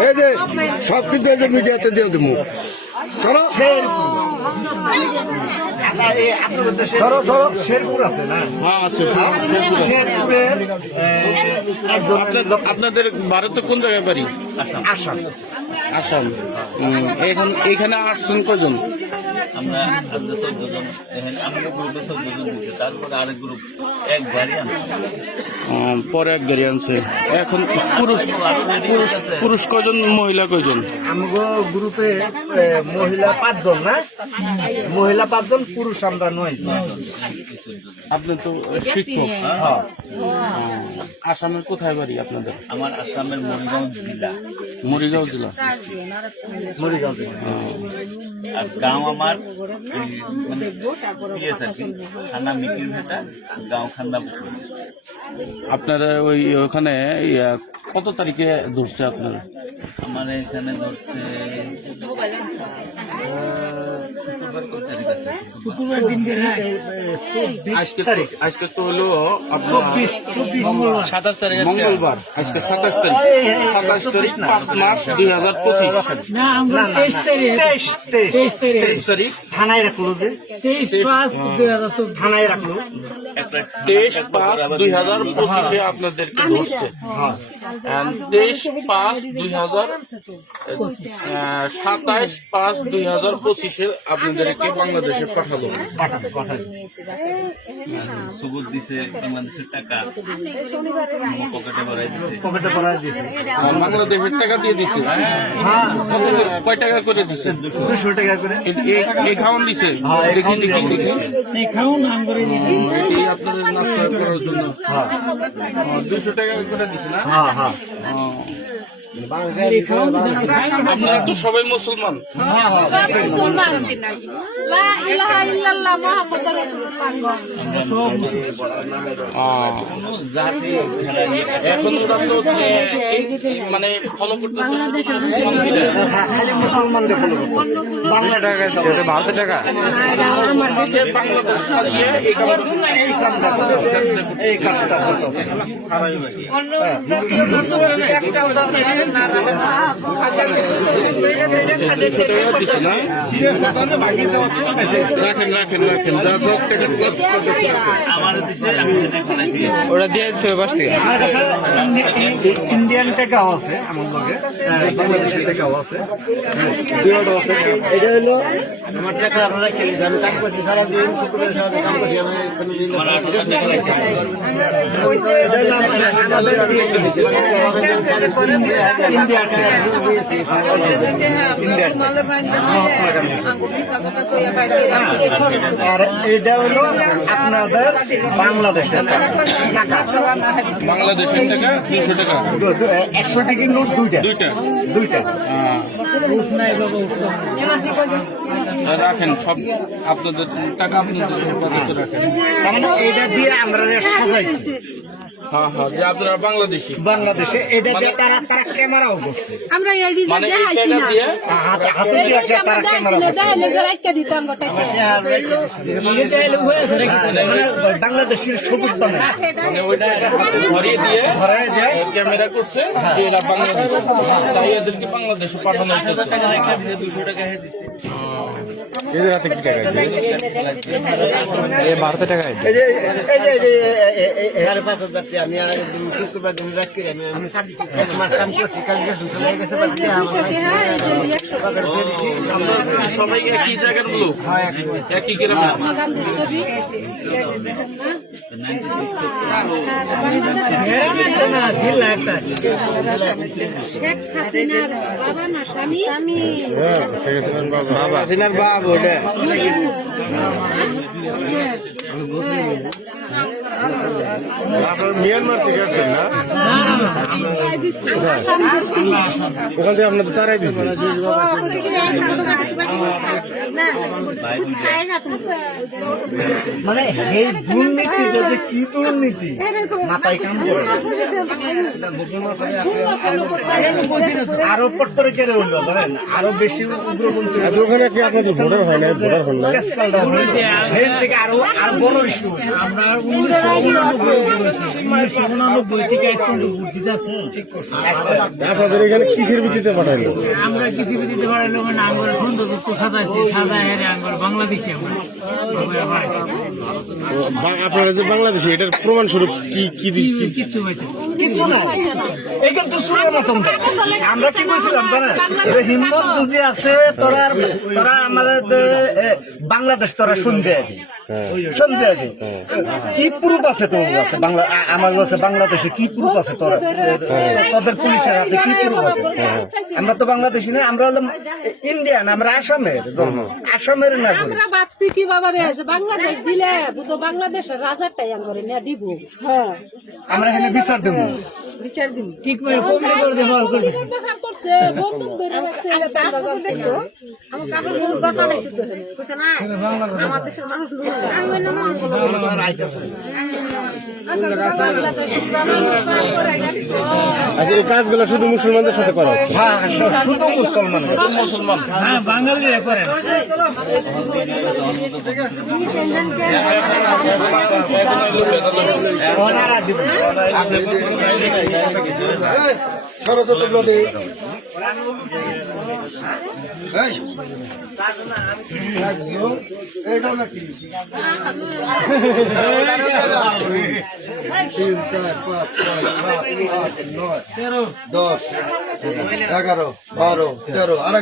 এই যে সব কিন্তু এই যে মিডিয়াতে দিয়ে দেবো সরো। সরো সরো। শেরপুর আছে না শেরপুরের আপনাদের ভারতে কোন জায়গায় বাড়ি? আসাম। আসাম। এখানে আসছেন কজন? আমরা আমরা চোদ্দ জন এখানে আমাদের গ্রুপে চোদ্দ জন দিচ্ছে তারপরে আরেক গ্রুপ পরে এক গাড়ি আনছে এখন পুরুষ পুরুষ পুরুষ কজন মহিলা কয়জন? আমগো গ্রুপে মহিলা পাঁচজন না? মহিলা পাঁচজন পুরুষ আমরা নয় আপনি তো শিক্ষক। হ্যাঁ। আসামের কোথায় বাড়ি আপনাদের? আমার আসামের মরিগাঁও জেলা। মরিগাঁও জেলা। মরিগাঁও থেকে। আর গাঁও আমার মানে প্লেস আর কি থানা মিটির ভেটা গাঁও খান্দা পুকুর আপনারা ওই ওখানে কত তারিখে ধরছে আপনারা? আমার এখানে ধরছে কত তারিখ আছে? আজকে তো- আজকে তো হলো চব্বিশ চব্বিশ সাতাশ তারিখ মঙ্গলবার আজকে সাতাশ তারিখ। সাতাশ তারিখ পাঁচ মাস দুই হাজার পঁচিশ। না আমরা তেইশ তারিখ। তেইশ তেইশ। তেইশ তারিখ। তেইশ তারিখ। থানায় রাখল যে। তেইশ পাঁচ দুই হাজার চোদ্দ থানায় রাখল। একটা তেইশ পাঁচ দুই হাজার পঁচিশে আপনাদেরকে ধরছে। তেইশ পাঁচ দুই হাজার সাতাইশ পাঁচ দুই হাজার পঁচিশে আপনাদেরকে বাংলাদেশে পাঠালো পাঠাবে পাঠাবে। সুবুত দিছে বাংলাদেশের টাকা। পকেটে বাড়াই দিছে। পকেটে দিয়েছে আর বাংলাদেশের টাকা দিয়ে দিছে। হ্যাঁ কত- কয় টাকা করে দিছে? দুশো টাকা করে। এই দিছে? হ্যাঁ, এই দেখি দেখি দেখি। এই খাউন আম করে এই আপনাদের নাস্তা করার জন্য। হ্যাঁ। দুশো টাকা করে দিছে না? হ্যাঁ হ্যাঁ। তো সবাই মুসলমান। মুসলমান লা ইলাহা ইল্লাল্লাহ মুহাম্মাদুর রাসূলুল্লাহ আহ, কোনো জাতি এখন মানে ফলো করতেছে। বাংলা টাকা ভারতের টাকা মুসলমানদের বাংলাদেশ টাকা রাখেন রাখেন। রাখেন টাকা থেকে। ইন্ডিয়ান টাকাও আছে আমার লগে হ্যাঁ, বাংলাদেশের টাকাও আছে। হ্যাঁ, আছে। এটা হলো আমার টাকা আপনারা আমি কাম করছি সারাদিন শুক্রবার সারাদিন কাম করছি আমি কোনো দিন আমাদের আমাদের ইন্ডিয়ার ইন্ডিয়ার মহাত্মা গান্ধী আর এটা হলো আপনাদের বাংলাদেশের টাকা বাংলাদেশের টাকা দুশো টাকা একশো টাকার নোট দুইটা দুইটা দুইটা রাখেন। সব আপনাদের টাকা আপনাদের রাখেন মানে এটা দিয়ে আমরা সাজাইছি। হ্যাঁ হ্যাঁ যে আপনারা বাংলাদেশি। বাংলাদেশে এটা দিয়ে তারা তারা ক্যামেরাও করছে। আমরা এই ডিজাইন মানে দেখাইছি না। দিয়ে হাতে হাতে দিয়ে একটা তারা ক্যামেরা দেখাইলে রাইটটা দিতাম গোটা বাংলাদেশের সবুজ বাংলা মানে ওইটা ধরিয়ে দিয়ে ধরায় দেয়। ক্যামেরা করছে যে এরা বাংলাদেশ। তাই এদেরকে বাংলাদেশে পাঠানো হইতেছে দুশো টাকা হয়ে দিছে এই যে এই যে এই যে এই- যে এই- সাড়ে পাঁচ হাজার টাকা। আমি আর শুক্রবার দিন রাত করে আমি আমি এক কাম করছি কাজ গেছে চলে গেছে আমার সবাই একই জায়গার লোক? একই। গ্রামের শেখ হাসিনার বাবা। না স্বামী স্বামী হাসিনার বাপ ওটা মিয়ানমার থেকে আসছেন না? ওখান থেকে আপনাদের তারাই দিচ্ছে। মানে এই দুর্নীতি যদি কি দুর্নীতি? মাথায় কাম করে। আরও পত্তরে কেড়ে উঠল বলেন আরও বেশি উগ্রপন্থী ওখানে কি আপনাদের ভোটার হয় না ভোটার হন না থেকে আরও আরও বড় ইস্যু আমরা উনিশশো উনানব্বই থেকে আজ পর্যন্ত ভর্তি আছে আপনাদের এখানে কিসের ভিত্তিতে পাঠাইলো? আমরা কিছু দিতে পারলাম মানে আঙ্গুর সৌন্দর্য সাজাইছি সাজা হেরে আঙ্গুর। বাংলাদেশি আমরা। আপনারা যে বাংলাদেশে এটার প্রমাণ স্বরূপ কি কি দি- কি- হয়েছে? কিছু না এই কিন্তু সুরের মতন আমরা কি বলছিলাম হিম্মত বুঝি আছে তোরা তোরা আমাদের বাংলাদেশ তোরা শুনছে শুনছে কি প্রুফ আছে তোর কাছে? বাংলা আমার কাছে বাংলাদেশে কি প্রুফ আছে তোর? তোদের পুলিশের হাতে কি প্রুফ আছে? আমরা তো বাংলাদেশি না আমরা হলাম ইন্ডিয়ান আমরা আসামের জন্ম আসামের না আমরা ভাবছি কি বাবা রে আছে বাংলাদেশ দিলে তো বাংলাদেশের রাজার টাইম করে নিয়ে দিব। হ্যাঁ। আমরা এখানে বিচার দেব। বিচার দিব। ঠিক করে কমলে করে দেওয়া ধরে রাখছে এটা তো আমরা জানছি না। আমার কাকুর বহুত বাটা লাগছে তো হেনে। কইছে না, আমার দেশের মানুষ লুয়ে যায়। আমি বললাম, মানুষ। লুয়ে যায়। আসলে বাংলাদেশি মানুষ পার করে গেছে। আচ্ছা এই কাজগুলো শুধু মুসলমানদের সাথে করা। হ্যাঁ শুধু মুসলমান। মুসলমান। হ্যাঁ বাঙালিরা করে না। ওনারা দিব ষড়যন্ত্র বিরোধী এইটাও নাকি তিন চার পাঁচ ছয় সাত আট নয় দশ এগারো বারো তেরো আর